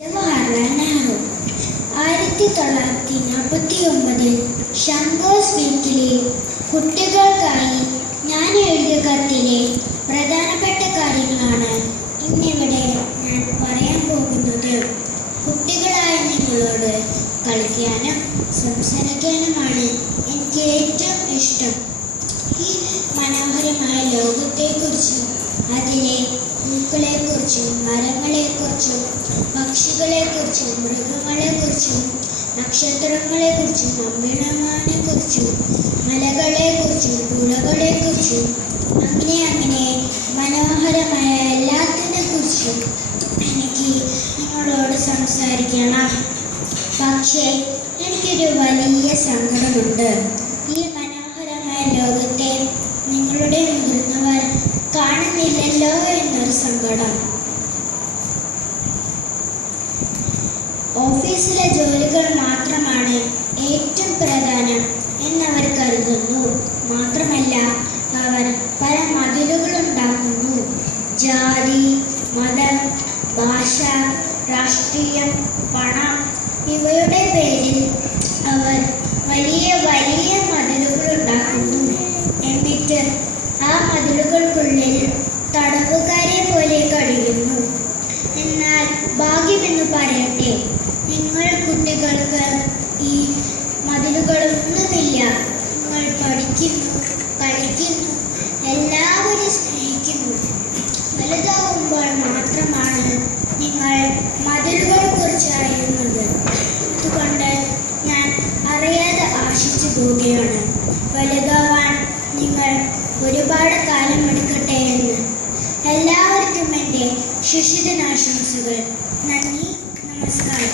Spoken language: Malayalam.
ജവഹർലാൽ നെഹ്റു 1949 ഷങ്കേഴ്സ് വീക്കിലെ കുട്ടികൾക്കായി ഞാൻ എഴുതിയ കത്തിലെ പ്രധാനപ്പെട്ട കാര്യങ്ങളാണ് ഇന്നിവിടെ ഞാൻ പറയാൻ പോകുന്നത്. കുട്ടികളായ നിങ്ങളോട് കളിക്കാനും സംസാരിക്കാനുമാണ് എനിക്ക് ഏറ്റവും ഇഷ്ടം. ഈ മനോഹരമായ ലോകത്തെക്കുറിച്ചും അതിലെ പൂക്കളെക്കുറിച്ചും മരങ്ങളെക്കുറിച്ചും പക്ഷികളെക്കുറിച്ചും മൃഗങ്ങളെക്കുറിച്ചും നക്ഷത്രങ്ങളെക്കുറിച്ചും അമ്പിളമാനെക്കുറിച്ചും മലകളെക്കുറിച്ചും പുഴകളെക്കുറിച്ചും അങ്ങനെ മനോഹരമായ എല്ലാത്തിനെക്കുറിച്ചും എനിക്ക് നിങ്ങളോട് സംസാരിക്കണം. പക്ഷേ എനിക്കൊരു വലിയ സങ്കടമുണ്ട്. ഈ മനോഹരമായ ലോകത്തെ നിങ്ങളുടെ മുതിർന്നവർ കാണുന്നില്ലല്ലോ എന്നൊരു സങ്കടം. ഓഫീസിലെ ജോലികൾ മാത്രമാണ് ഏറ്റവും പ്രധാനം എന്നവർ കരുതുന്നു. മാത്രമല്ല, അവർ പല മതിലുകളുണ്ടാക്കുന്നു. ജാതി, മതം, ഭാഷ, രാഷ്ട്രീയം, പണം ഇവയുടെ പേരിൽ അവർ വലിയ മതിലുകൾ ഉണ്ടാക്കുന്നു. എന്നിട്ട് ആ മതിലുകൾക്കുള്ളിൽ തടവുകാരെ പോലെ കഴിയുന്നു. എന്നാൽ ഭാഗ്യമെന്ന് പറയട്ടെ, നിങ്ങൾ കുട്ടികൾക്ക് ഈ മതിലുകളൊന്നുമില്ല. നിങ്ങൾ പഠിക്കുന്നു, കളിക്കുന്നു, എല്ലാവരും സ്നേഹിക്കുന്നു. വലുതാവുമ്പോൾ മാത്രമാണ് നിങ്ങൾ മതിലുകളെക്കുറിച്ച് അറിയുന്നത്. അതുകൊണ്ട് ഞാൻ അറിയാതെ ആശിച്ചു പോവുകയാണ്. വലുതാവാൻ നിങ്ങൾ ഒരുപാട് കാലം എടുക്കട്ടെ എന്ന്. എല്ലാവർക്കും എൻ്റെ ശിശുദിനാശംസകൾ. നന്ദി, നമസ്കാരം.